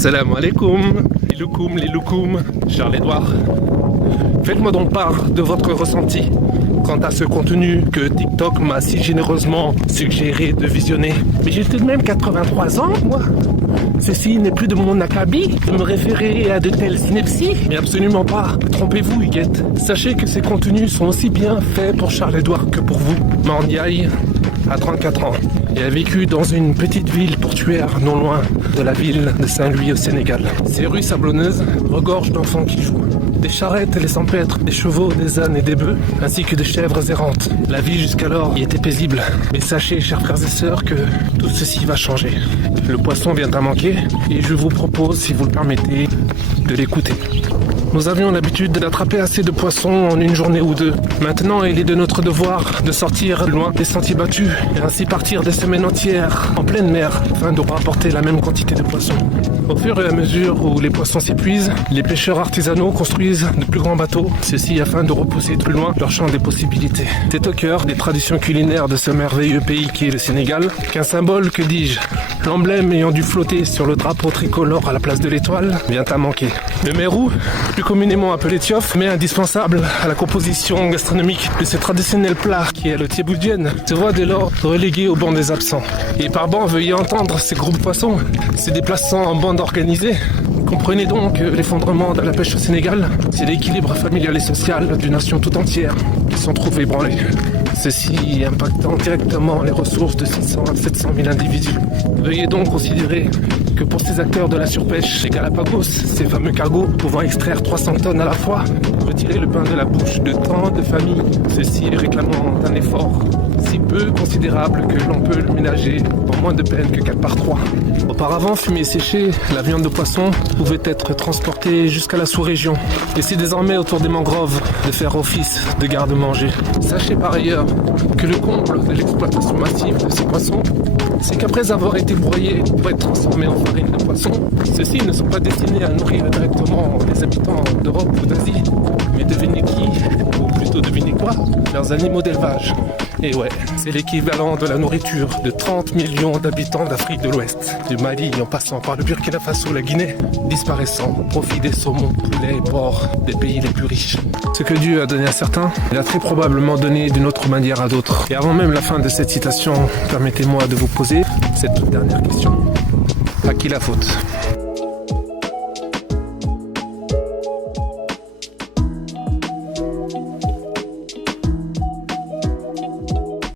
Assalamu alaikum, les loukoum, Charles-Édouard. Faites-moi donc part de votre ressenti quant à ce contenu que TikTok m'a si généreusement suggéré de visionner. Mais j'ai tout de même 83 ans, moi. Ceci n'est plus de mon acabit de me référer à de telles synepsies. Mais absolument pas. Trompez-vous, Huguette. Sachez que ces contenus sont aussi bien faits pour Charles-Édouard que pour vous. Mandiaï a 34 ans et a vécu dans une petite ville portuaire non loin de la ville de Saint-Louis au Sénégal. Ces rues sablonneuses regorgent d'enfants qui jouent. Des charrettes laissant paître des chevaux, des ânes et des bœufs, ainsi que des chèvres errantes. La vie jusqu'alors y était paisible. Mais sachez, chers frères et sœurs, que tout ceci va changer. Le poisson vient à manquer et je vous propose, si vous le permettez, de l'écouter. Nous avions l'habitude d'attraper assez de poissons en une journée ou deux. Maintenant, il est de notre devoir de sortir loin des sentiers battus et ainsi partir des semaines entières en pleine mer afin de rapporter la même quantité de poissons. Au fur et à mesure où les poissons s'épuisent, les pêcheurs artisanaux construisent de plus grands bateaux, ceci afin de repousser plus loin leur champ des possibilités. C'est au cœur des traditions culinaires de ce merveilleux pays qui est le Sénégal qu'un symbole, que dis-je, l'emblème ayant dû flotter sur le drapeau tricolore à la place de l'étoile, vient à manquer. Le mérou, plus communément appelé tiof, mais indispensable à la composition gastronomique de ce traditionnel plat qui est le thieboudienne, se voit dès lors relégué au banc des absents. Et par banc, veuillez entendre ces groupes poissons se déplaçant en bande organisée. Comprenez donc que l'effondrement de la pêche au Sénégal, c'est l'équilibre familial et social d'une nation tout entière qui sont trouvés ébranlés. Ceci impactant directement les ressources de 600 à 700 000 individus. Veuillez donc considérer que pour ces acteurs de la surpêche, les Galapagos, ces fameux cargos pouvant extraire 300 tonnes à la fois, retirer le pain de la bouche de tant de familles, ceci réclamant un effort si peu considérable que l'on peut le ménager en moins de peine que 4 par 3. Auparavant, fumée et séchée, la viande de poisson pouvait être transportée jusqu'à la sous-région. Et c'est désormais au tour des mangroves de faire office de garde-manger. Sachez par ailleurs que le comble de l'exploitation massive de ces poissons, c'est qu'après avoir été broyés pour être transformés en farine de poisson, ceux-ci ne sont pas destinés à nourrir directement les habitants d'Europe ou d'Asie, mais devinez qui, ou plutôt devinez quoi, leurs animaux d'élevage. Et ouais, c'est l'équivalent de la nourriture de 30 millions d'habitants d'Afrique de l'Ouest, du Mali en passant par le Burkina Faso, la Guinée, disparaissant au profit des saumons, poulets et porcs des pays les plus riches. Ce que Dieu a donné à certains, il a très probablement donné d'une autre manière à d'autres. Et avant même la fin de cette citation, permettez-moi de vous poser cette toute dernière question. À qui la faute ?